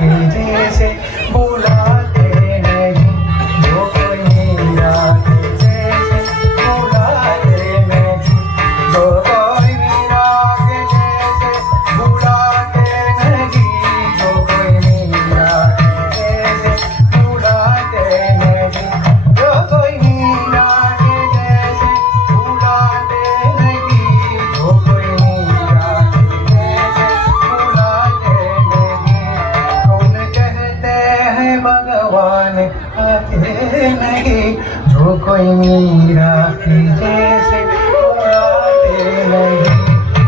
के जैसे बुलाते नहीं, जो कोई मीरा के जैसे बुलाते नहीं, जो कोई मीरा के जैसे बुलाते नहीं, जो कोई मीरा के जैसे बुलाते नहीं, जो कोई मीरा के जैसे बुलाते नहीं, जो कोई मीरा के जैसे बुलाते नहीं। कौन कहते हैं भगवान आते नहीं, जो कोई मीरा के जैसे बुलाते नहीं,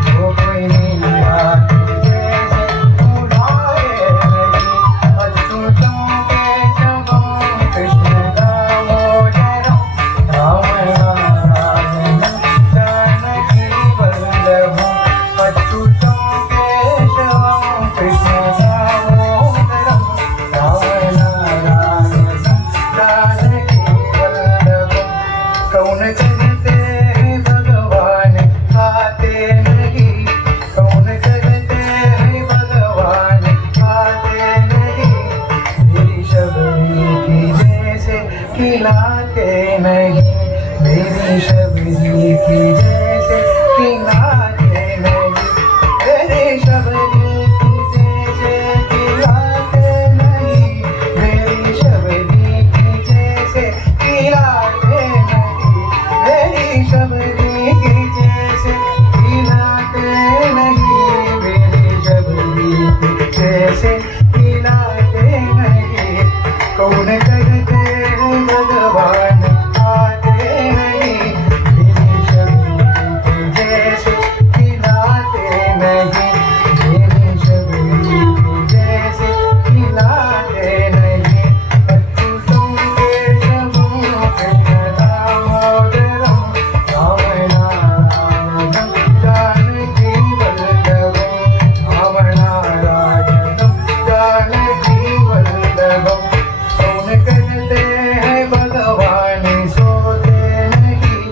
जो कोई मीरा के जैसे बुलाते नहीं। अच्युतम केशवम कृष्ण दामोदरम राम नारायणं जानकी वल्लभम। अच्युतम केशवम कृष्ण दामोदरम राम नारायणं जानकी वल्लभम। कौन कहते हैं भगवान आते नहीं, कौन कहते हैं भगवान आते नहीं, मेरी शबरी की जैसे खिलाते नहीं, मेरी शबरी की जैसे खिलाते नहीं, मेरी शबरी की जैसे खिलाते नहीं, मेरी शबरी की जैसे खिलाते नहीं, मेरी शबरी की जैसे खिलाते नहीं, मेरी शबरी की जैसे खिलाते नहीं। कौन कहते हैं भगवान आते नहीं, मेरी शबरी की जैसे खिलाते नहीं, मेरी शबरी की जैसे खिलाते नहीं। अच्युतम केशवम कृष्ण दामोदरम राम नारायणं जानकी वल्लभम, राम नारायणं जानकी वल्लभम। कौन कहते हैं भगवान सोते नहीं,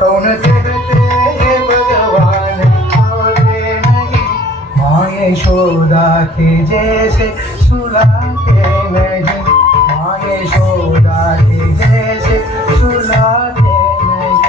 कौन कहते हैं भगवान सोते नहीं, माँ यशोदा के जैसे सुलाते नहीं, माँ यशोदा के जैसे सुलाते नहीं,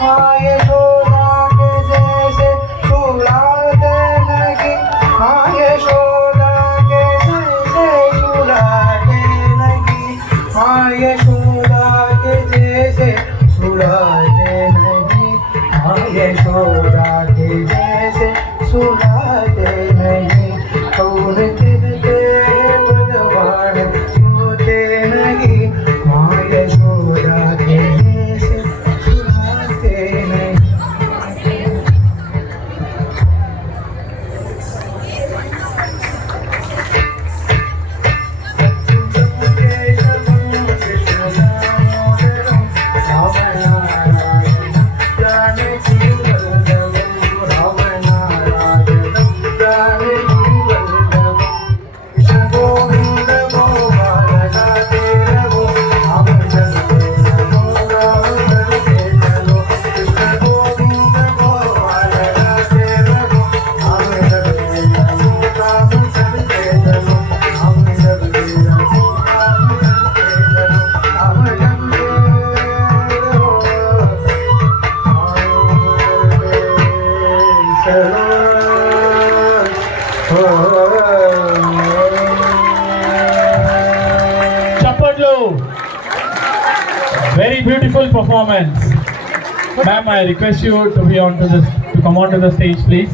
माँ यशोदा के जैसे सुलाते नहीं, माँ यशोदा के जैसे सुलाते नहीं, माँ यशोदा के जैसे सुलाते नहीं, माँ यशोदा के जैसे सुलाते नहीं। कौन कहते हैं भगवान सोते नहीं, माँ यशोदा के जैसे सुलाते नहीं। Chapatlu, very beautiful performance. Ma'am, I request you to come onto the stage, please.